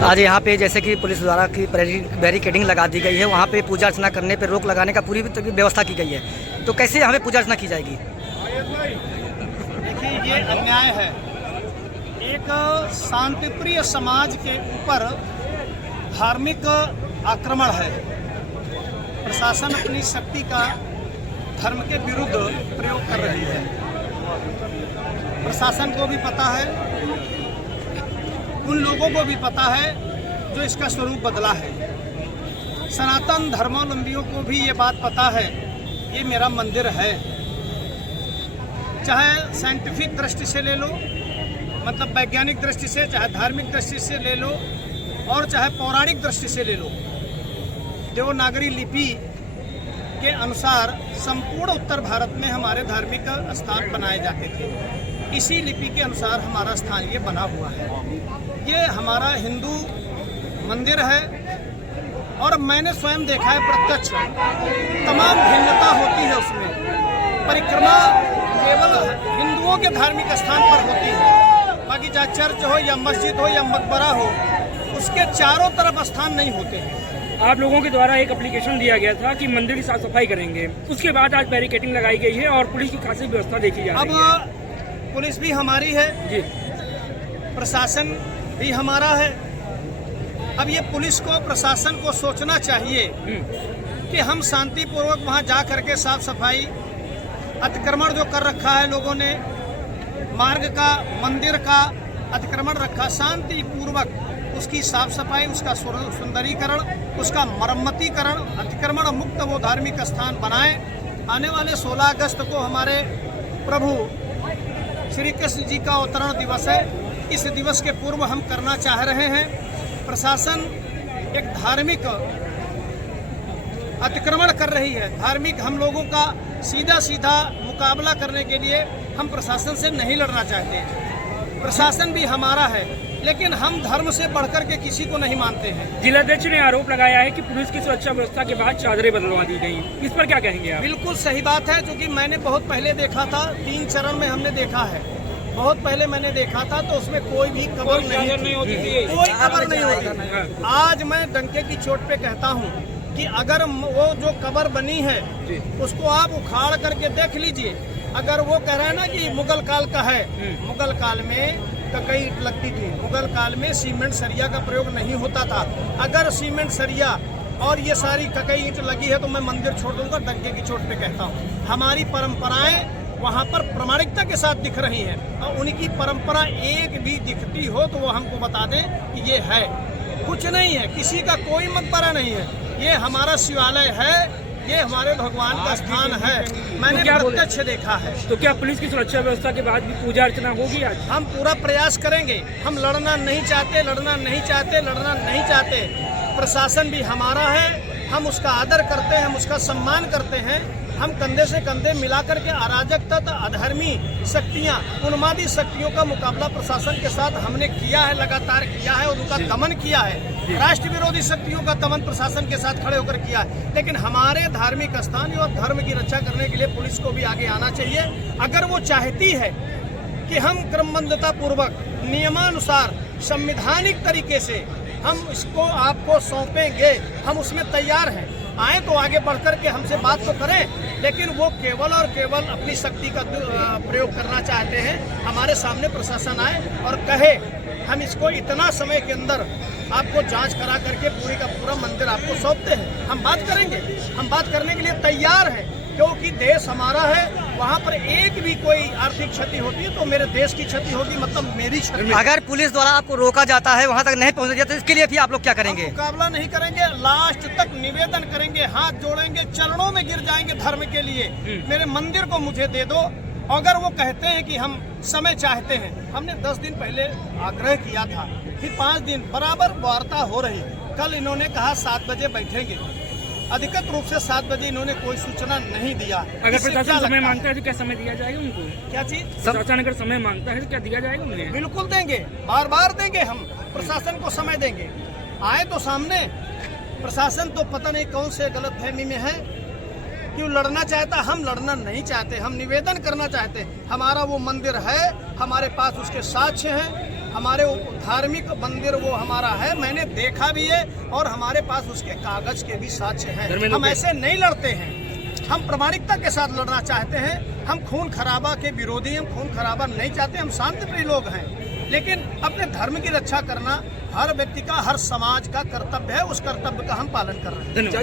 आज यहाँ पे जैसे कि पुलिस द्वारा की बैरिकेडिंग लगा दी गई है, वहाँ पे पूजा अर्चना करने पे रोक लगाने का पूरी व्यवस्था की गई है, तो कैसे हमें पूजा अर्चना की जाएगी? देखिए, ये अन्याय है। एक शांतिप्रिय समाज के ऊपर धार्मिक आक्रमण है। प्रशासन अपनी शक्ति का धर्म के विरुद्ध प्रयोग कर रही है। प्रशासन को भी पता है, उन लोगों को भी पता है जो इसका स्वरूप बदला है। सनातन धर्मावलंबियों को भी ये बात पता है, ये मेरा मंदिर है। चाहे साइंटिफिक दृष्टि से ले लो, मतलब वैज्ञानिक दृष्टि से, चाहे धार्मिक दृष्टि से ले लो, और चाहे पौराणिक दृष्टि से ले लो। देवनागरी लिपि के अनुसार संपूर्ण उत्तर भारत में हमारे धार्मिक स्थान बनाए जाते थे। इसी लिपि के अनुसार हमारा स्थान ये बना हुआ है। ये हमारा हिंदू मंदिर है और मैंने स्वयं देखा है प्रत्यक्ष, तमाम भिन्नता होती है उसमें। परिक्रमा केवल हिंदुओं के धार्मिक स्थान पर होती है, बाकी चाहे चर्च हो या मस्जिद हो या मकबरा हो, उसके चारों तरफ स्थान नहीं होते हैं। आप लोगों के द्वारा एक एप्लीकेशन दिया गया था कि मंदिर की साफ सफाई करेंगे, उसके बाद आज बैरिकेडिंग लगाई गई है और पुलिस की खासी व्यवस्था देखी जा रही है। अब पुलिस भी हमारी है जी, प्रशासन भी हमारा है। अब ये पुलिस को, प्रशासन को सोचना चाहिए कि हम शांतिपूर्वक वहाँ जा करके साफ सफाई, अतिक्रमण जो कर रखा है लोगों ने, मार्ग का, मंदिर का अतिक्रमण रखा, शांतिपूर्वक उसकी साफ सफाई, उसका सुंदरीकरण, उसका मरम्मतीकरण, अतिक्रमण मुक्त वो धार्मिक स्थान बनाएं। आने वाले 16 अगस्त को हमारे प्रभु श्री कृष्ण जी का अवतरण दिवस है। इस दिवस के पूर्व हम करना चाह रहे हैं। प्रशासन एक धार्मिक अतिक्रमण कर रही है। धार्मिक हम लोगों का सीधा सीधा मुकाबला करने के लिए हम प्रशासन से नहीं लड़ना चाहते। प्रशासन भी हमारा है, लेकिन हम धर्म से बढ़कर के किसी को नहीं मानते हैं। जिलाध्यक्ष ने आरोप लगाया है कि पुलिस की सुरक्षा व्यवस्था के बाद चादरें बदलवा दी गई, इस पर क्या कहेंगे आप? बिल्कुल सही बात है, क्योंकि मैंने बहुत पहले देखा था, 3 चरण में हमने देखा है। बहुत पहले मैंने देखा था तो उसमें कोई भी कबर नहीं होती थी, कोई कबर नहीं होती। आज मैं डंके की चोट पे कहता हूँ कि अगर वो जो कबर बनी है उसको आप उखाड़ करके देख लीजिए। अगर वो कह रहा है ना कि मुगल काल का है, मुगल काल में कई ईंट लगती थी। मुगल काल में सीमेंट सरिया का प्रयोग नहीं होता था। अगर सीमेंट सरिया और ये सारी कई ईंट लगी है तो मैं मंदिर छोड़ दूंगा, डंके की चोट पे कहता हूँ। हमारी परंपराएं वहाँ पर प्रामाणिकता के साथ दिख रही हैं, और उनकी परंपरा एक भी दिखती हो तो वो हमको बता दें कि ये है। कुछ नहीं है, किसी का कोई मकबरा नहीं है, ये हमारा शिवालय है, ये हमारे भगवान का स्थान है। मैंने प्रत्यक्ष देखा है। तो क्या पुलिस की सुरक्षा व्यवस्था के बाद भी पूजा अर्चना होगी आज? हम पूरा प्रयास करेंगे। हम लड़ना नहीं चाहते, लड़ना नहीं चाहते, लड़ना नहीं चाहते। प्रशासन भी हमारा है, हम उसका आदर करते हैं, हम उसका सम्मान करते हैं। हम कंधे से कंधे मिलाकर के अराजक तथा अधर्मी शक्तियां, उन्मादी शक्तियों का मुकाबला प्रशासन के साथ हमने किया है, लगातार किया है, और उनका दमन किया है। राष्ट्र विरोधी शक्तियों का दमन प्रशासन के साथ खड़े होकर किया है। लेकिन हमारे धार्मिक स्थान और धर्म की रक्षा करने के लिए पुलिस को भी आगे आना चाहिए। अगर वो चाहती है कि हम क्रमबद्धता पूर्वक, नियमानुसार, संवैधानिक तरीके से हम इसको आपको सौंपेंगे, हम उसमें तैयार हैं। आए तो आगे बढ़कर के हमसे बात तो करें, लेकिन वो केवल और केवल अपनी शक्ति का प्रयोग करना चाहते हैं। हमारे सामने प्रशासन आए और कहे हम इसको इतना समय के अंदर आपको जांच करा करके पूरी का पूरा मंदिर आपको सौंपते हैं, हम बात करेंगे। हम बात करने के लिए तैयार हैं, क्योंकि देश हमारा है। वहाँ पर एक भी कोई आर्थिक क्षति होती है तो मेरे देश की क्षति होगी, मतलब मेरी क्षति। अगर पुलिस द्वारा आपको रोका जाता है, वहाँ तक नहीं पहुँचा जाता, इसके लिए भी आप लोग क्या करेंगे? मुकाबला नहीं करेंगे, लास्ट तक निवेदन करेंगे, हाथ जोड़ेंगे, चरणों में गिर जाएंगे धर्म के लिए। मेरे मंदिर को मुझे दे दो। अगर वो कहते हैं कि हम समय चाहते हैं, हमने 10 दिन पहले आग्रह किया था, फिर 5 दिन बराबर वार्ता हो रही। कल इन्होंने कहा 7 बजे बैठेंगे, अधिकृत रूप से 7 बजे इन्होंने कोई सूचना नहीं दिया। अगर प्रशासन समय मांगता है तो क्या समय दिया जाएगा उनको? क्या चीज? प्रशासन अगर समय मांगता है तो क्या दिया जाएगा उन्हें? बिल्कुल देंगे, बार बार देंगे। हम प्रशासन को समय देंगे। आए तो सामने। प्रशासन तो पता नहीं कौन से गलतफहमी में है, क्यों लड़ना चाहता। हम लड़ना नहीं चाहते, हम निवेदन करना चाहते। हमारा वो मंदिर है, हमारे पास उसके साक्ष्य हैं। हमारे धार्मिक मंदिर वो हमारा है, मैंने देखा भी है और हमारे पास उसके कागज के भी साक्ष्य हैं। हम ऐसे नहीं लड़ते हैं, हम प्रामाणिकता के साथ लड़ना चाहते हैं। हम खून खराबा के विरोधी, हम खून खराबा नहीं चाहते, हम शांतिप्रिय लोग हैं। लेकिन अपने धर्म की रक्षा करना हर व्यक्ति का, हर समाज का कर्तव्य है, उस कर्तव्य का हम पालन कर रहे हैं।